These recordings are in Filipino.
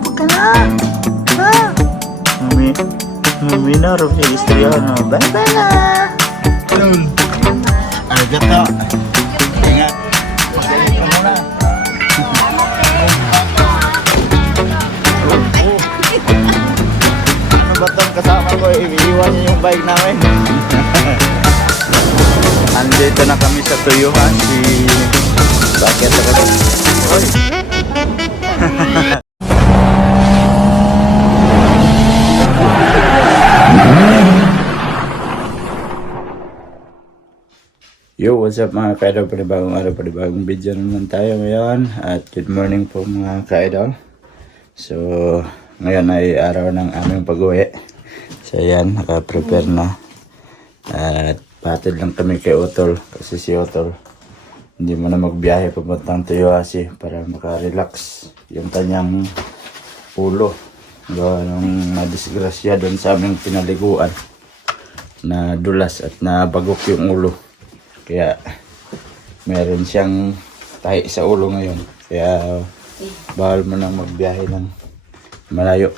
po ka na. Ha? Mami, mami na, rin siya istorya na. Bye-bye na. Lul. Arigato. Ingat. Magaling ka muna. Ano ba itong kasama ko? Iiwan niyo yung bike namin. Andito na kami sa tuyuhan. Si... Bakit ako? Oy. Yo, what's up mga ka-idol? Panibagong araw, panibagong video naman tayo ngayon. At good morning po mga ka-idol. So, ngayon ay araw ng aming pag-uwi. So, yan, naka-prepare na. At patid lang kami kay Otol. Kasi si Otol, hindi mo na magbiyahe papuntang Tuyuasi para makarelax yung kanyang ulo. Gawa nung nadisgrasya doon sa aming pinaliguan na dulas at nabagok yung ulo. Kaya meron siyang tahi sa ulo ngayon. Kaya bawal mo nang magbiyahe ng malayo.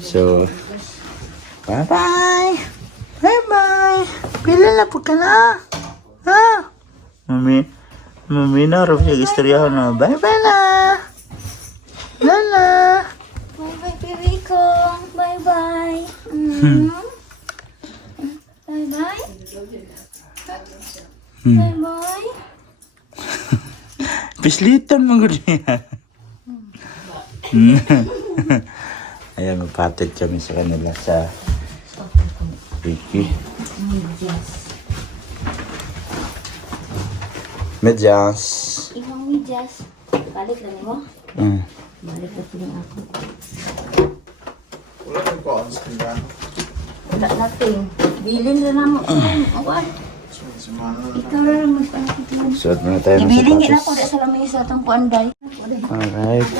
So, bye-bye! Bye-bye! Pila na po ka na! Ha? Mami, mami na, rin siya istorya na. Bye-bye na! Lala! Bye-bye, baby ko. Bye-bye. Mm. Bye-bye. Bye-bye. Pislitan mo gud niya. Ayan, magpatid kami sa kanila sa Wiki. Medyas. Ibang medyas. Balik lang mo. Mm. Balik na lang ako. Wala nang cons. Kaya. Wala natin. Bilin na lang mo. Awan. Na. Ikaw na lang magpapagpapagpapag. Suot muna tayo ng Ibilin nila ko sapatos. sa lamay sa itong kuanday. Alright.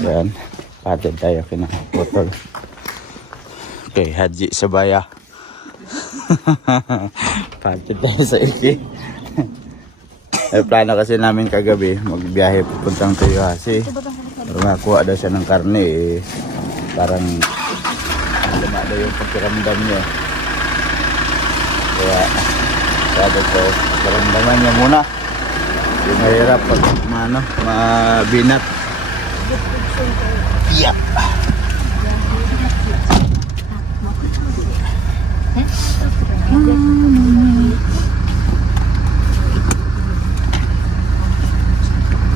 Yan. Patid tayo kina Putol. Okay, Haji Sabaya. Patid tayo sa Iki. Ay, plano kasi namin kagabi, magbiyahe pupuntang Tuyuhasi. Pero makakuha daw siya ng karne eh. Parang luma daw yung pakiramdam niya. Kaya, sabi ko, pakiramdaman niya muna. Yung mahirap pag ano, mabinat. Yeah.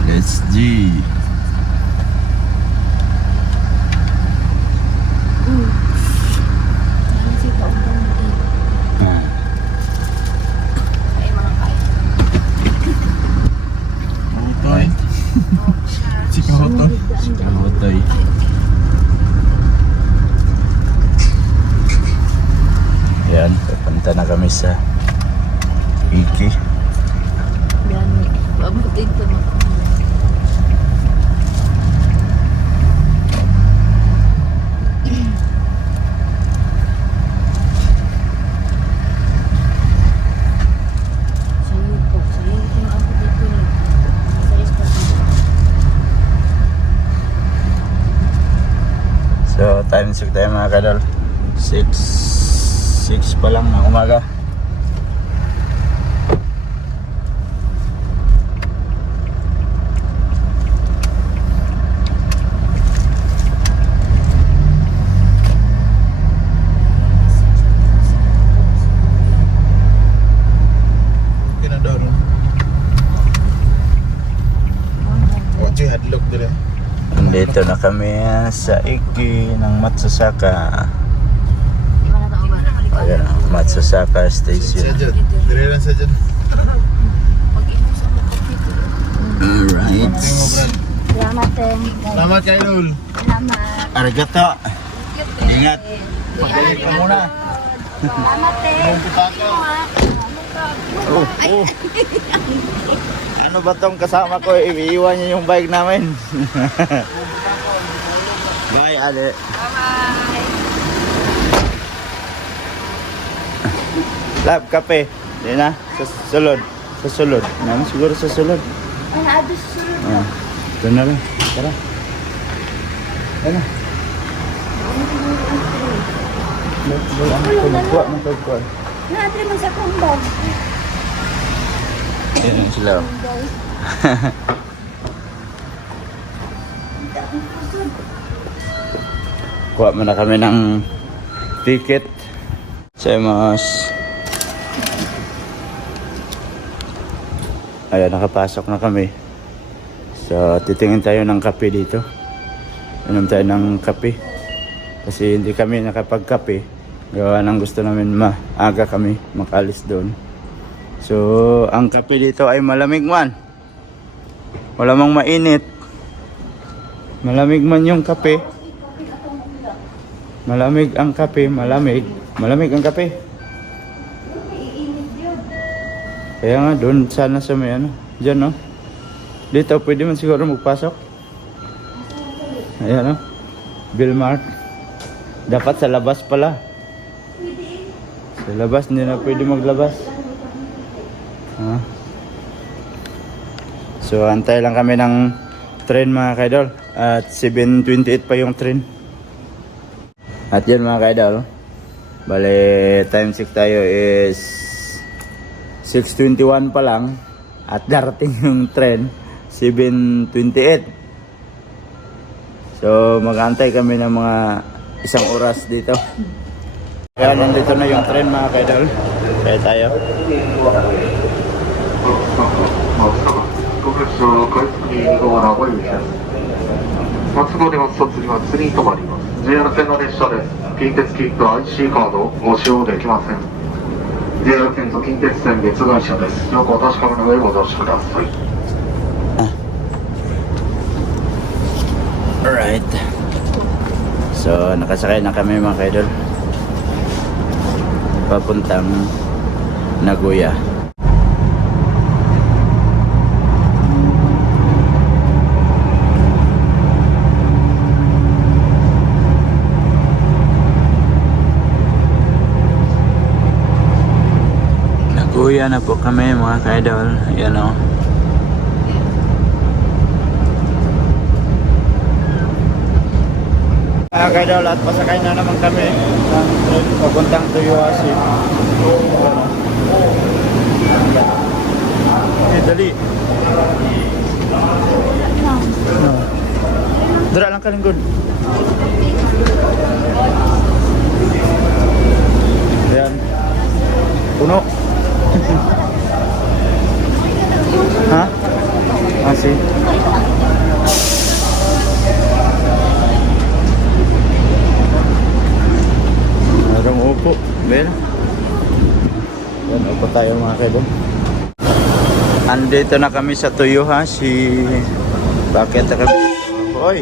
Let's G. Utoy. Si Kahoto. Kamutoy. Yan, papunta na kami sa Iki. Yan. Bago dito mo. Sa'yo po. Sa'yo ito ako dito eh. Sa istasyon. So, time check tayo mga kadal. 6 6 pa lang ng umaga. Okay na daw. no? Oh, Joy, hadlok dila. Nandito na kami sa Iki ng Matsusaka. Ayan, Matsusaka Station. Alright. Salamat eh. Salamat kay Lul. Salamat. Arigato. Ingat. Magaling ka muna. Salamat eh. Oh, oh. ano ba tong kasama ko? Iiwan niyo yung bike namin. Bye, Ale. Lab, kape. Di na. Sa sulod. Sa sulod. Naman siguro sa sulod. Ay, abis sunod. Ah. Ito na lang. Tara. Ano? Bulan ko nagkuha ng pagkuha. Naatri man sa kumbag. Yan sila. oh. Kuha mo na kami ng ticket. Sa mas. Ayan, nakapasok na kami. So, titingin tayo ng kape dito. Inom tayo ng kape. Kasi hindi kami nakapagkape. Gawa ng gusto namin maaga kami makalis doon. So, ang kape dito ay malamig man. Wala mang mainit. Malamig man yung kape. Malamig ang kape, malamig. Malamig ang kape. Kaya nga, doon sana sa may ano. Diyan, no? Dito, pwede man siguro magpasok. Ayan, no? Billmark. Dapat sa labas pala. Sa labas, hindi na pwede maglabas. Ha? So, antay lang kami ng train mga kaidol. At 7.28 pa yung train. At yan mga kaidol. Bale, time check tayo is 6.21 pa lang. At darating yung train 7.28. So, mag-antay kami ng mga isang oras dito. Kaya nandito na yung train mga kaidol. Kaya tayo. 国立 JR 線の列車です。近鉄切符 IC カードご使用できません。JR 線と近鉄線別会社です。よくお確かめの上ご乗車ください。Alright. So, nakasakay na kami mga kaidol. Papuntang Nagoya. Nagoya na po kami mga kaidol. Ayan o. Mga kaidol at pasakay na naman kami ng papuntang Toyohashi. Okay, dali. No. Dara lang kalingkod. Ayan. Puno. Ha? Ah, si. Merong upo. Meron. Yan, upo tayo mga kaibon. Andito na kami sa Toyohashi. Bakit na kami? Hoy!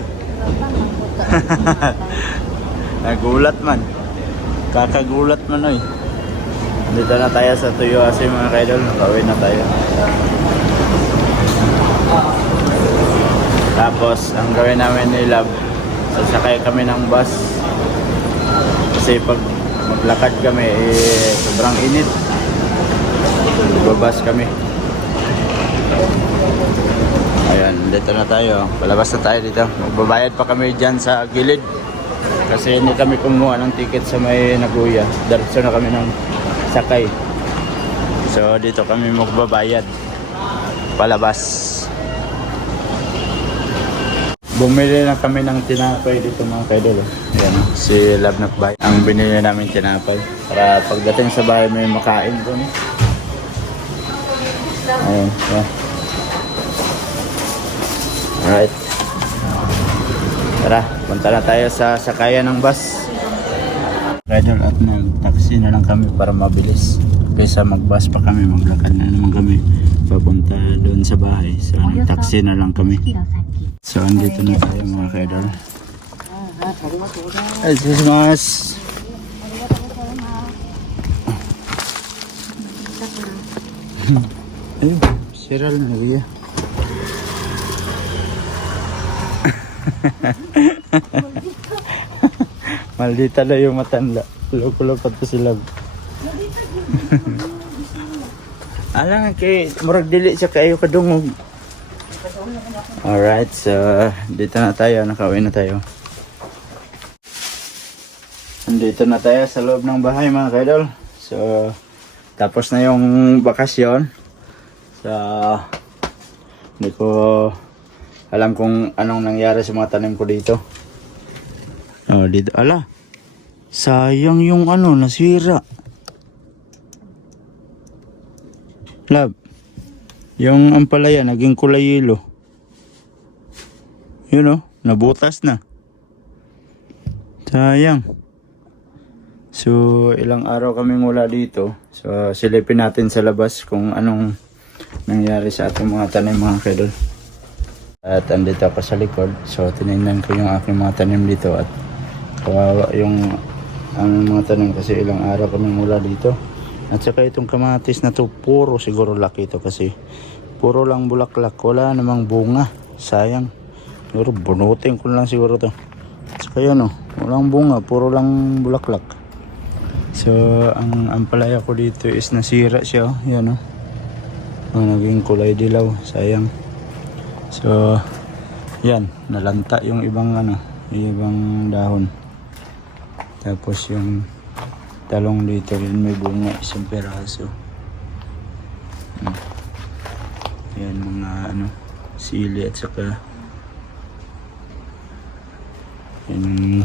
Nagulat man. Kakagulat man oy. Dito na tayo sa Toyohashi mga kaidol. Nakawin na tayo. Tapos, ang gawin namin ni Love, sasakay kami ng bus. Kasi pag maglakad kami, eh, sobrang init. Babas kami. Ayan, dito na tayo. Palabas na tayo dito. Magbabayad pa kami dyan sa gilid. Kasi hindi kami kumuha ng ticket sa may Nagoya. Diretso na kami ng sakay. So, dito kami magbabayad. Palabas. Bumili na kami ng tinapay dito mga kaidol. Ayan, si Love Nakbay. Ang binili namin tinapay. Para pagdating sa bahay may makain doon. eh. Ayan, ayan. Alright. Tara, punta na tayo sa sakayan ng bus. Kaidol at nag-taxi na lang kami para mabilis. Kaysa mag-bus pa kami, maglakad na naman kami papunta doon sa bahay. So, nag-taxi na lang kami. So, andito na tayo mga kaidol. Ay, Christmas! Ay, siral na Ria. Maldita na yung matanda. Loko-loko to sila. Alam nga kay, murag dili siya kayo kadungog. Alright, so dito na tayo, nakauwi na tayo. Nandito na tayo sa loob ng bahay mga kaidol. So, tapos na yung bakasyon. So, hindi ko alam kung anong nangyari sa mga tanim ko dito. Oh. Ala, sayang yung ano, nasira. Lab, yung ampalaya, naging kulay yelo. Yun oh, nabutas na. Sayang. So, ilang araw kaming wala dito. So, silipin natin sa labas kung anong nangyari sa ating mga tanim mga kedol. At andito ako sa likod. So, tinignan ko yung aking mga tanim dito at kawawa yung ang mga tanim kasi ilang araw kaming wala dito. At saka itong kamatis na to, puro siguro laki ito kasi puro lang bulaklak. Wala namang bunga. Sayang. Siguro bunutin ko lang siguro to. At saka yan oh, walang bunga, puro lang bulaklak. So, ang ampalaya ko dito is nasira siya. Oh. Yan oh. Oh, naging kulay dilaw. Sayang. So, yan. Nalanta yung ibang ano, ibang dahon. Tapos yung talong dito rin may bunga isang peraso. Hmm. Yan mga ano, sili at saka yung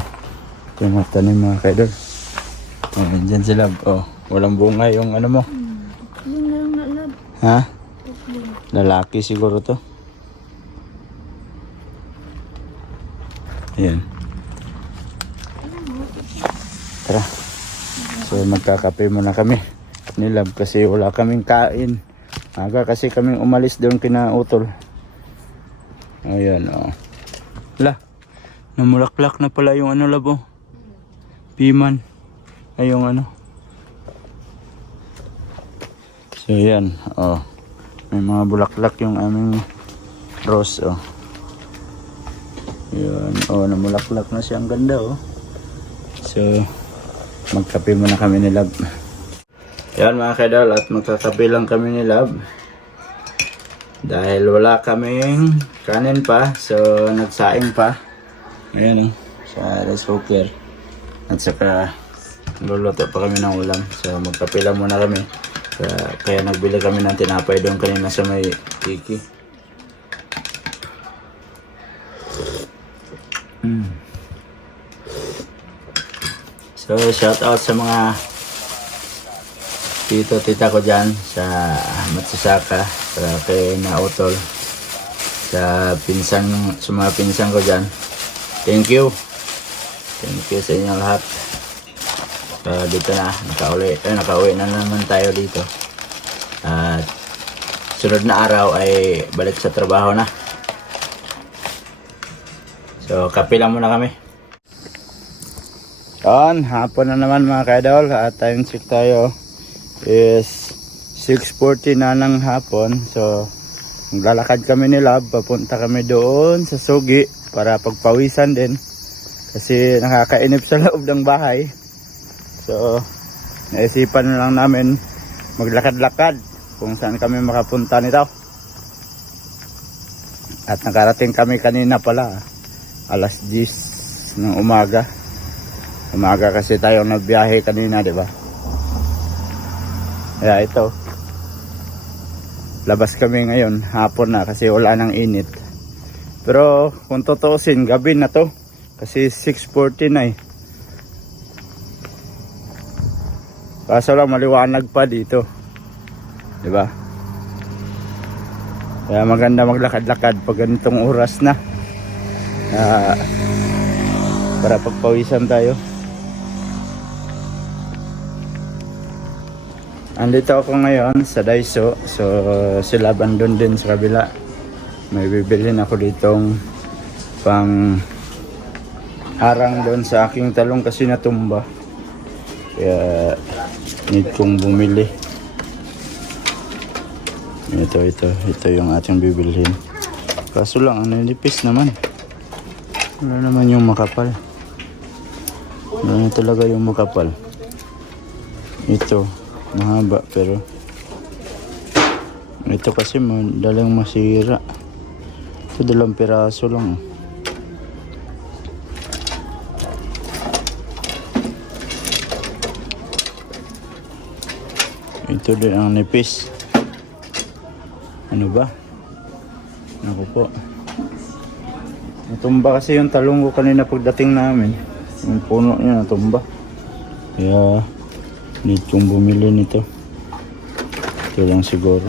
mga tanim mga kaidol. Ayan, dyan sila. Oh, walang bunga yung ano mo. Yun lang na. Ha? Lalaki siguro to. Ayan. Tara. So magkakape muna kami. Nilab kasi wala kaming kain. Aga kasi kaming umalis doon kina Utol. Ayan oh. La. Namulaklak na pala yung ano labo. Piman. Ay ano. So yan. Oh. May mga bulaklak yung aming rose oh. Yan. Oh, namulaklak na siya. Ang ganda oh. So, magkape muna kami ni Lab. Yan mga kadal at magkakape lang kami ni Lab. Dahil wala kaming kanin pa, so nagsaing pa. Ayan oh, sa rice cooker. At saka luluto pa kami ng ulam. So magkape lang muna kami. Kaya, kaya nagbili kami ng tinapay doon kanina sa may tiki. So, shout out sa mga tito, tita ko dyan sa Matsasaka, sa kay Nautol, sa pinsan, sa mga pinsan ko dyan. Thank you. Thank you sa inyo lahat. So, dito na, nakauwi, eh, nakauwi na naman tayo dito. At sunod na araw ay balik sa trabaho na. So, kape lang muna kami. Yan, hapon na naman mga kaidol. At time check tayo. Is 6.40 na ng hapon. So maglalakad kami ni Lab. Papunta kami doon sa Sugi para pagpawisan din. Kasi nakakainip sa loob ng bahay. So naisipan na lang namin maglakad-lakad kung saan kami makapunta nito. At nakarating kami kanina pala alas 10 ng umaga Umaga kasi tayo nagbiyahe kanina, di ba? Kaya ito. Labas kami ngayon, hapon na kasi wala nang init. Pero kung tutuusin, gabi na to. Kasi 6.40 na eh. Kaso lang maliwanag pa dito. Di ba? Kaya maganda maglakad-lakad pag ganitong oras na. Ah, para pagpawisan tayo. Andito ako ngayon sa Daiso. So, sila bandun din sa kabila. May bibilhin ako ditong pang harang doon sa aking talong kasi natumba. Kaya need kong bumili. Ito, ito. Ito yung ating bibilhin. Kaso lang, ang nilipis naman. Wala naman yung makapal. Wala na talaga yung makapal. Ito mahaba pero ito kasi madaling masira Ito dalawang piraso lang. oh. Ito din ang nipis. Ano ba? Ako po. Natumba kasi yung talong ko kanina pagdating namin. Yung puno niya natumba. Kaya need kong bumili nito. Ito lang siguro.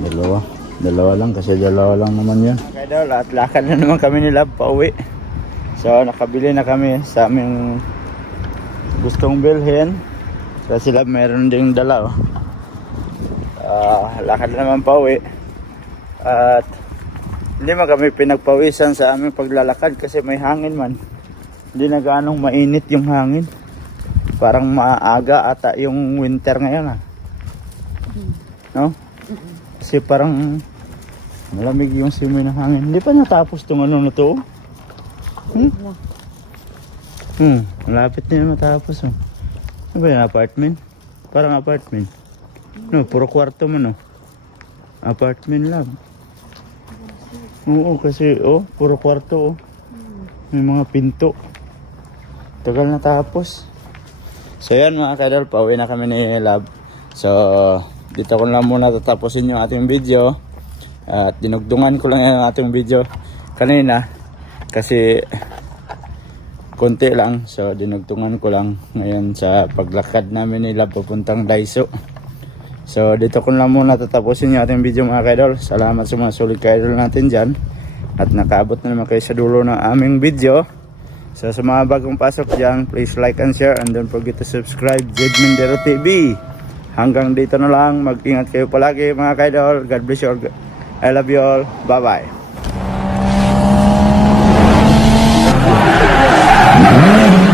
Dalawa. Dalawa lang kasi dalawa lang naman yun. Okay daw, lahat lakad na naman kami ni Lab pauwi. So nakabili na kami sa aming gustong bilhin. Kasi Lab meron ding dala. Oh. Ah, lakad na naman pauwi. At hindi man kami pinagpawisan sa aming paglalakad kasi may hangin man. Hindi na ganong mainit yung hangin. Parang maaga ata yung winter ngayon ah. No? Kasi parang malamig yung simoy ng hangin. Hindi pa natapos tong ano na to. oh. Hmm? Hmm, malapit na yun matapos oh. Ano ba yung apartment? Parang apartment. No, puro kwarto man oh. Apartment lab. Oo, kasi oh, puro kwarto oh. May mga pinto. Tagal na tapos. So yan mga kadal, pauwi na kami ni Lab. So, dito ko lang muna tatapusin yung ating video. At dinugtungan ko lang yung ating video kanina. Kasi konti lang. So, dinugtungan ko lang ngayon sa paglakad namin ni Lab papuntang Daiso. So, dito ko lang muna tatapusin yung ating video mga kadol. Salamat sa mga solid kadol natin dyan. At nakaabot na naman kayo sa dulo ng aming video. So sa mga bagong pasok dyan, please like and share and don't forget to subscribe Jed Mindero TV. Hanggang dito na lang. Mag-ingat kayo palagi mga kaidol. God bless you all. I love you all. Bye-bye. Mm-hmm.